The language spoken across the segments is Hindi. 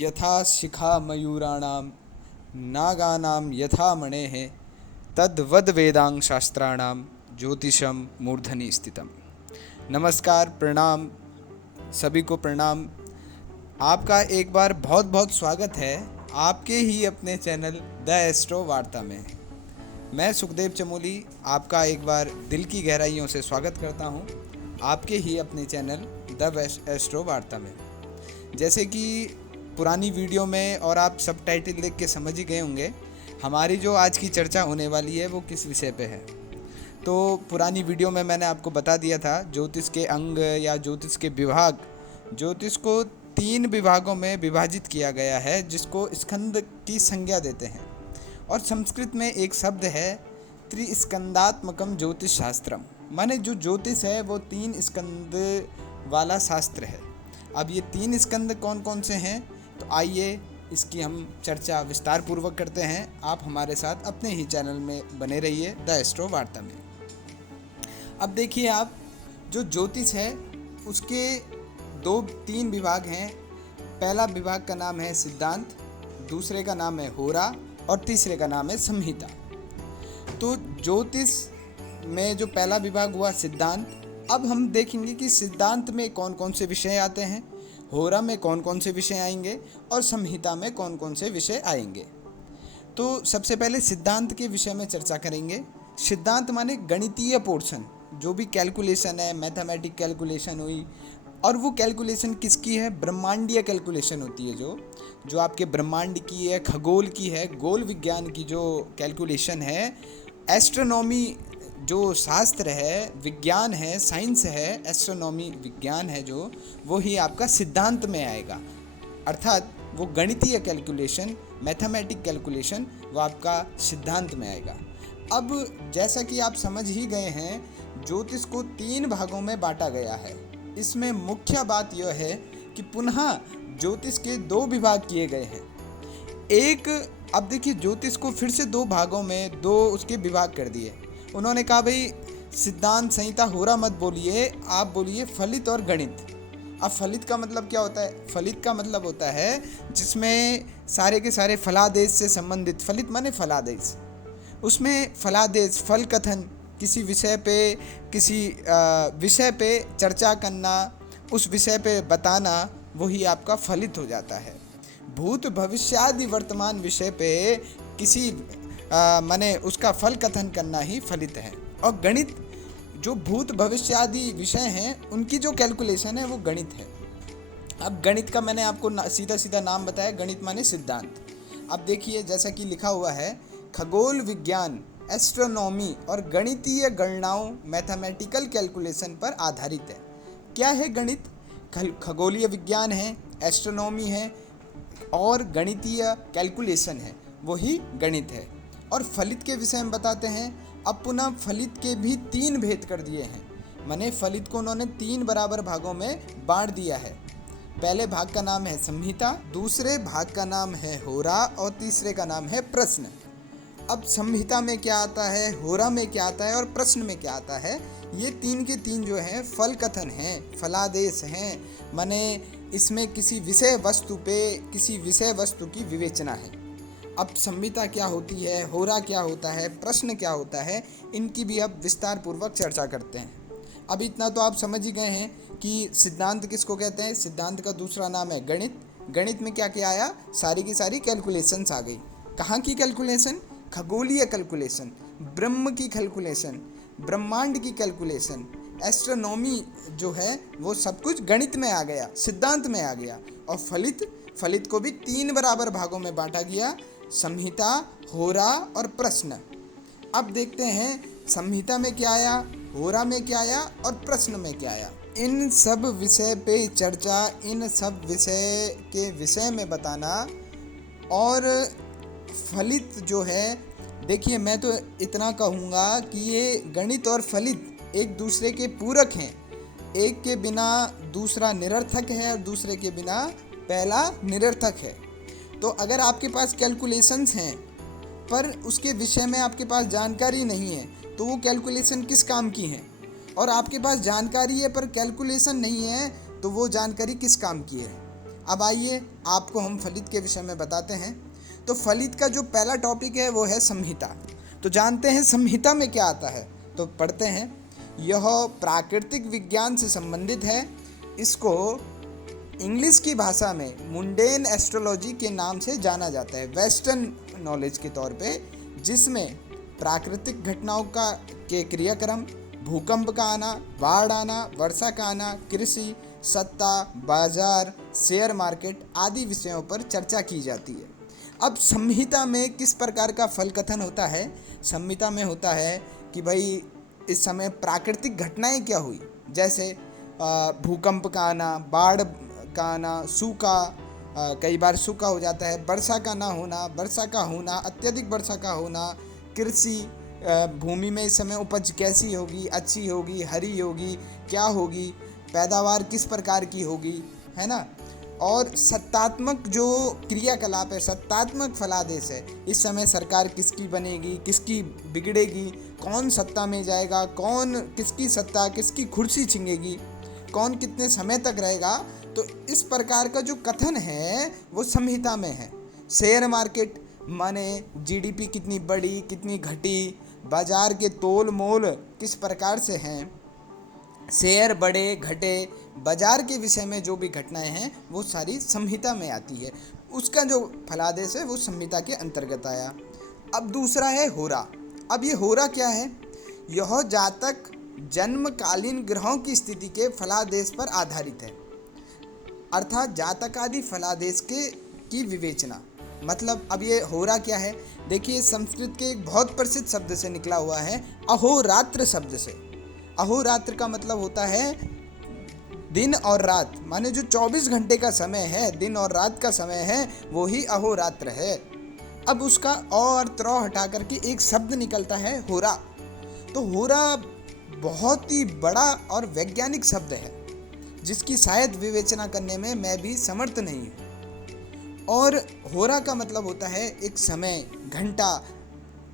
यथा शिखा मयूराणां नागानां यथा मणेः तद्वद् वेदांग शास्त्राणां ज्योतिषम मूर्धनि स्थितम। नमस्कार, प्रणाम, सभी को प्रणाम। आपका एक बार बहुत बहुत स्वागत है आपके ही अपने चैनल द एस्ट्रो वार्ता में। मैं सुखदेव चमोली आपका एक बार दिल की गहराइयों से स्वागत करता हूं आपके ही अपने चैनल द एस्ट्रो वार्ता में। जैसे कि पुरानी वीडियो में और आप सब टाइटल देख के समझ ही गए होंगे, हमारी जो आज की चर्चा होने वाली है वो किस विषय पे है। तो पुरानी वीडियो में मैंने आपको बता दिया था ज्योतिष के अंग या ज्योतिष के विभाग। ज्योतिष को 3 विभागों में विभाजित किया गया है, जिसको स्कंद की संज्ञा देते हैं। और संस्कृत में एक शब्द है त्रिस्कंदात्मकम ज्योतिष शास्त्रम, माने जो ज्योतिष है वो 3 स्कंद वाला शास्त्र है। अब ये 3 स्कंद कौन कौन से हैं, तो आइए इसकी हम चर्चा विस्तार पूर्वक करते हैं। आप हमारे साथ अपने ही चैनल में बने रहिए द एस्ट्रो वार्ता में। अब देखिए, आप जो ज्योतिष है उसके 2-3 विभाग हैं। पहला विभाग का नाम है सिद्धांत, दूसरे का नाम है होरा और तीसरे का नाम है संहिता। तो ज्योतिष में जो पहला विभाग हुआ सिद्धांत, अब हम देखेंगे कि सिद्धांत में कौन कौन से विषय आते हैं, होरा में कौन कौन से विषय आएंगे और संहिता में कौन कौन से विषय आएंगे। तो सबसे पहले सिद्धांत के विषय में चर्चा करेंगे। सिद्धांत माने गणितीय पोर्शन, जो भी कैलकुलेशन है, मैथमेटिक कैलकुलेशन हुई। और वो कैलकुलेशन किसकी है? ब्रह्मांडीय कैलकुलेशन होती है, जो आपके ब्रह्मांड की है, खगोल की है, गोल विज्ञान की जो कैलकुलेशन है। एस्ट्रोनॉमी जो शास्त्र है, विज्ञान है, साइंस है, एस्ट्रोनॉमी विज्ञान है जो, वो ही आपका सिद्धांत में आएगा। अर्थात वो गणितीय कैलकुलेशन, मैथमेटिक कैलकुलेशन, वो आपका सिद्धांत में आएगा। अब जैसा कि आप समझ ही गए हैं, ज्योतिष को 3 भागों में बांटा गया है। इसमें मुख्य बात यह है कि पुनः ज्योतिष के 2 विभाग किए गए हैं। एक, अब देखिए, ज्योतिष को फिर से 2 भागों में 2 उसके विभाग कर दिए। उन्होंने कहा भाई सिद्धांत संहिता होरा मत बोलिए, आप बोलिए फलित और गणित। अब फलित का मतलब क्या होता है? फलित का मतलब होता है जिसमें सारे के सारे फलादेश से संबंधित, फलित माने फलादेश, उसमें फलादेश, फल कथन, किसी विषय पे, किसी विषय पे चर्चा करना, उस विषय पे बताना, वही आपका फलित हो जाता है। भूत भविष्य आदि वर्तमान विषय पे किसी माने उसका फल कथन करना ही फलित है। और गणित, जो भूत भविष्य आदि विषय हैं उनकी जो कैलकुलेशन है वो गणित है। अब गणित का मैंने आपको सीधा सीधा नाम बताया, गणित माने सिद्धांत। अब देखिए, जैसा कि लिखा हुआ है, खगोल विज्ञान, एस्ट्रोनॉमी और गणितीय गणनाओं, मैथमेटिकल कैलकुलेशन पर आधारित है। क्या है गणित? खगोलीय विज्ञान है, एस्ट्रोनॉमी है और गणितीय कैलकुलेशन है, वही गणित है। और फलित के विषय में बताते हैं। अब पुनः फलित के भी 3 भेद कर दिए हैं, माने फलित को उन्होंने 3 बराबर भागों में बांट दिया है। पहले भाग का नाम है संहिता, दूसरे भाग का नाम है होरा और तीसरे का नाम है प्रश्न। अब संहिता में क्या आता है, होरा में क्या आता है और प्रश्न में क्या आता है, ये 3 के 3 जो हैं फल कथन हैं, फलादेश हैं, माने इसमें किसी विषय वस्तु पे, किसी विषय वस्तु की विवेचना है। अब संहिता क्या होती है, होरा क्या होता है, प्रश्न क्या होता है, इनकी भी अब विस्तार पूर्वक चर्चा करते हैं। अब इतना तो आप समझ ही गए हैं कि सिद्धांत किसको कहते हैं। सिद्धांत का दूसरा नाम है गणित। गणित में क्या क्या आया? सारी की सारी कैलकुलेशंस आ गई। कहाँ की कैलकुलेशन? खगोलीय कैलकुलेशन, ब्रह्म की कैलकुलेशन, ब्रह्मांड की कैलकुलेशन, एस्ट्रोनॉमी जो है वो सब कुछ गणित में आ गया, सिद्धांत में आ गया। और फलित को भी 3 बराबर भागों में बांटा गया, संहिता, होरा और प्रश्न। अब देखते हैं संहिता में क्या आया, होरा में क्या आया और प्रश्न में क्या आया। इन सब विषय पे चर्चा, इन सब विषय के विषय में बताना। और फलित जो है, देखिए, मैं तो इतना कहूँगा कि ये गणित और फलित एक दूसरे के पूरक हैं। एक के बिना दूसरा निरर्थक है और दूसरे के बिना पहला निरर्थक है। तो अगर आपके पास कैलकुलेशंस हैं पर उसके विषय में आपके पास जानकारी नहीं है, तो वो कैलकुलेशन किस काम की है? और आपके पास जानकारी है पर कैलकुलेशन नहीं है, तो वो जानकारी किस काम की है? अब आइए आपको हम फलित के विषय में बताते हैं। तो फलित का जो पहला टॉपिक है वो है संहिता। तो जानते हैं संहिता में क्या आता है, तो पढ़ते हैं। यह प्राकृतिक विज्ञान से संबंधित है। इसको इंग्लिश की भाषा में मुंडेन एस्ट्रोलॉजी के नाम से जाना जाता है, वेस्टर्न नॉलेज के तौर पे, जिसमें प्राकृतिक घटनाओं के क्रियाक्रम, भूकंप का आना, बाढ़ आना, वर्षा का आना, कृषि, सत्ता, बाजार, शेयर मार्केट आदि विषयों पर चर्चा की जाती है। अब संहिता में किस प्रकार का फल कथन होता है? संहिता में होता है कि भाई इस समय प्राकृतिक घटनाएं क्या हुई, जैसे भूकंप का आना, बाढ़ का आना, सूखा, कई बार सूखा हो जाता है, वर्षा का ना होना, वर्षा का होना, अत्यधिक वर्षा का होना, कृषि, भूमि में इस समय उपज कैसी होगी, अच्छी होगी, हरी होगी, क्या होगी, पैदावार किस प्रकार की होगी, है ना। और सत्तात्मक जो क्रियाकलाप है, सत्तात्मक फलादेश है, इस समय सरकार किसकी बनेगी, किसकी बिगड़ेगी, कौन सत्ता में जाएगा, कौन किसकी सत्ता, किसकी कुर्सी छीनेगी, कौन कितने समय तक रहेगा। तो इस प्रकार का जो कथन है वो संहिता में है। शेयर मार्केट माने जीडीपी कितनी बढ़ी, कितनी घटी, बाजार के तोल मोल किस प्रकार से हैं, शेयर बढ़े घटे, बाजार के विषय में जो भी घटनाएं हैं वो सारी संहिता में आती है। उसका जो फलादेश है वो संहिता के अंतर्गत आया। अब दूसरा है होरा। अब ये होरा क्या है? यह जातक जन्मकालीन ग्रहों की स्थिति के फलादेश पर आधारित है, अर्थात जातक आदि फलादेश की विवेचना। मतलब अब ये होरा क्या है? देखिए, संस्कृत के एक बहुत प्रसिद्ध शब्द से निकला हुआ है, अहोरात्र शब्द से। अहोरात्र का मतलब होता है दिन और रात, माने जो 24 घंटे का समय है, दिन और रात का समय है, वो ही अहोरात्र है। अब उसका और त्र हटा करके एक शब्द निकलता है होरा। तो होरा बहुत ही बड़ा और वैज्ञानिक शब्द है, जिसकी शायद विवेचना करने में मैं भी समर्थ नहीं हूँ। और होरा का मतलब होता है एक समय, घंटा,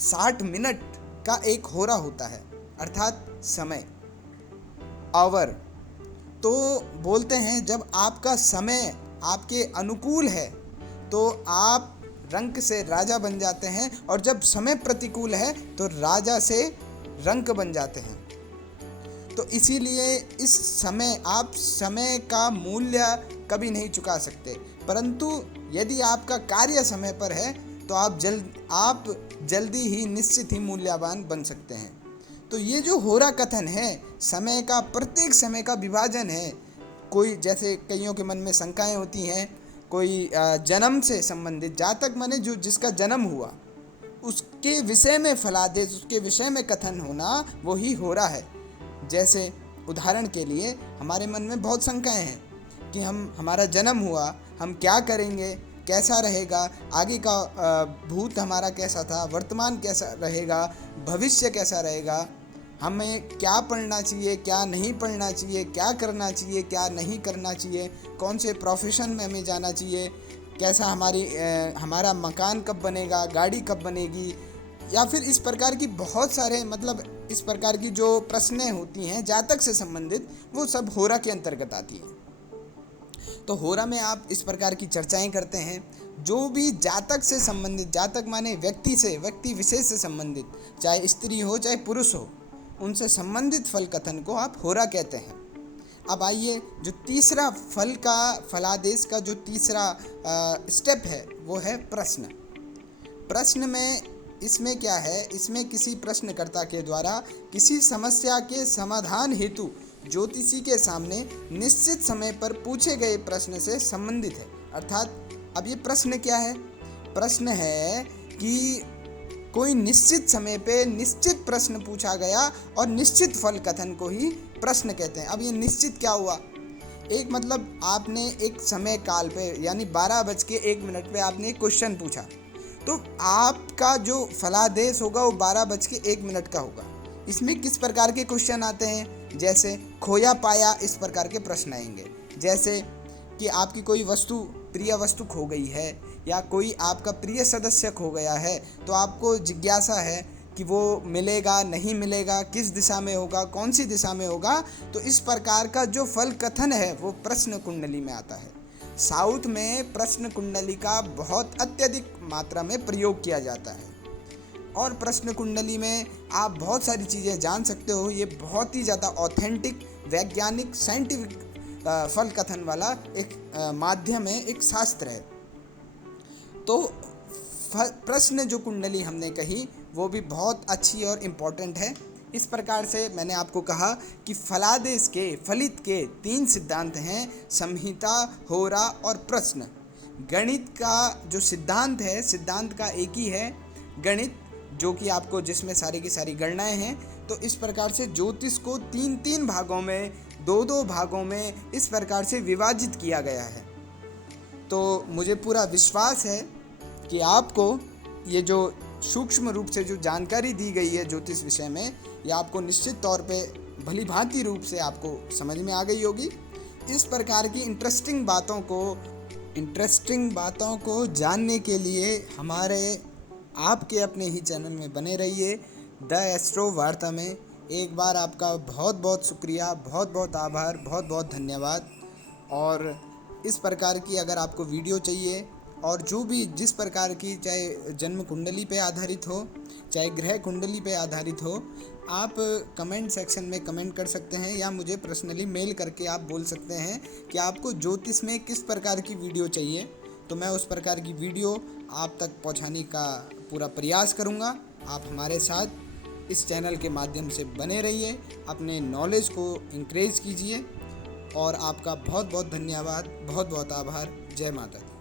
60 मिनट का एक होरा होता है, अर्थात समय, आवर। तो बोलते हैं जब आपका समय आपके अनुकूल है तो आप रंक से राजा बन जाते हैं, और जब समय प्रतिकूल है तो राजा से रंक बन जाते हैं। तो इसीलिए इस समय आप समय का मूल्य कभी नहीं चुका सकते, परंतु यदि आपका कार्य समय पर है तो आप जल्दी ही निश्चित ही मूल्यवान बन सकते हैं। तो ये जो होरा कथन है, समय का, प्रत्येक समय का विभाजन है। कोई, जैसे कईयों के मन में शंकाएं होती हैं, कोई जन्म से संबंधित, जातक माने जो जिसका जन्म हुआ उसके विषय में फलादेश, उसके विषय में कथन होना, वही होरा है। जैसे उदाहरण के लिए हमारे मन में बहुत शंकाएं हैं कि हमारा जन्म हुआ, हम क्या करेंगे, कैसा रहेगा, आगे का भूत हमारा कैसा था, वर्तमान कैसा रहेगा, भविष्य कैसा रहेगा, हमें क्या पढ़ना चाहिए, क्या नहीं पढ़ना चाहिए, क्या करना चाहिए, क्या नहीं करना चाहिए, कौन से प्रोफेशन में हमें जाना चाहिए, कैसा हमारा मकान कब बनेगा, गाड़ी कब बनेगी, या फिर इस प्रकार की बहुत सारे, मतलब इस प्रकार की जो प्रश्नें होती हैं जातक से संबंधित, वो सब होरा के अंतर्गत आती हैं। तो होरा में आप इस प्रकार की चर्चाएं करते हैं। जो भी जातक से संबंधित, जातक माने व्यक्ति विशेष से संबंधित, चाहे स्त्री हो चाहे पुरुष हो, उनसे संबंधित फल कथन को आप होरा कहते हैं। अब आइए, जो तीसरा फलादेश का जो तीसरा स्टेप है वो है प्रश्न। प्रश्न में इसमें क्या है? इसमें किसी प्रश्नकर्ता के द्वारा किसी समस्या के समाधान हेतु ज्योतिषी के सामने निश्चित समय पर पूछे गए प्रश्न से संबंधित है। अर्थात अब ये प्रश्न क्या है? प्रश्न है कि कोई निश्चित समय पे निश्चित प्रश्न पूछा गया और निश्चित फल कथन को ही प्रश्न कहते हैं। अब ये निश्चित क्या हुआ? एक मतलब आपने एक समय काल पे, यानी 12:01 पे आपने एक क्वेश्चन पूछा, तो आपका जो फलादेश होगा वो 12:01 का होगा। इसमें किस प्रकार के क्वेश्चन आते हैं? जैसे खोया पाया, इस प्रकार के प्रश्न आएंगे। जैसे कि आपकी कोई प्रिय वस्तु खो गई है, या कोई आपका प्रिय सदस्य खो गया है, तो आपको जिज्ञासा है कि वो मिलेगा नहीं मिलेगा, किस दिशा में होगा, कौन सी दिशा में होगा। तो इस प्रकार का जो फल कथन है वो प्रश्न कुंडली में आता है। साउथ में प्रश्न कुंडली का बहुत अत्यधिक मात्रा में प्रयोग किया जाता है और प्रश्न कुंडली में आप बहुत सारी चीज़ें जान सकते हो। ये बहुत ही ज़्यादा ऑथेंटिक, वैज्ञानिक, साइंटिफिक फल कथन वाला एक माध्यम है, एक शास्त्र है। तो प्रश्न जो कुंडली हमने कही वो भी बहुत अच्छी और इम्पोर्टेंट है। इस प्रकार से मैंने आपको कहा कि फलादेश के, फलित के 3 सिद्धांत हैं, संहिता, होरा और प्रश्न। गणित का जो सिद्धांत है, सिद्धांत का एक ही है, गणित, जो कि आपको जिसमें सारी की सारी गणनाएं हैं। तो इस प्रकार से ज्योतिष को 3-3 भागों में, 2-2 भागों में इस प्रकार से विभाजित किया गया है। तो मुझे पूरा विश्वास है कि आपको ये जो सूक्ष्म रूप से जो जानकारी दी गई है ज्योतिष विषय में, ये आपको निश्चित तौर पे भली भांति रूप से आपको समझ में आ गई होगी। इस प्रकार की इंटरेस्टिंग बातों को जानने के लिए हमारे आपके अपने ही चैनल में बने रहिए, द एस्ट्रो वार्ता में। एक बार आपका बहुत बहुत शुक्रिया, बहुत बहुत आभार, बहुत बहुत धन्यवाद। और इस प्रकार की अगर आपको वीडियो चाहिए और जो भी जिस प्रकार की, चाहे जन्म कुंडली पे आधारित हो, चाहे ग्रह कुंडली पे आधारित हो, आप कमेंट सेक्शन में कमेंट कर सकते हैं या मुझे पर्सनली मेल करके आप बोल सकते हैं कि आपको ज्योतिष में किस प्रकार की वीडियो चाहिए। तो मैं उस प्रकार की वीडियो आप तक पहुंचाने का पूरा प्रयास करूंगा। आप हमारे साथ इस चैनल के माध्यम से बने रहिए, अपने नॉलेज को इंक्रीज कीजिए। और आपका बहुत बहुत धन्यवाद, बहुत बहुत आभार। जय माता दी।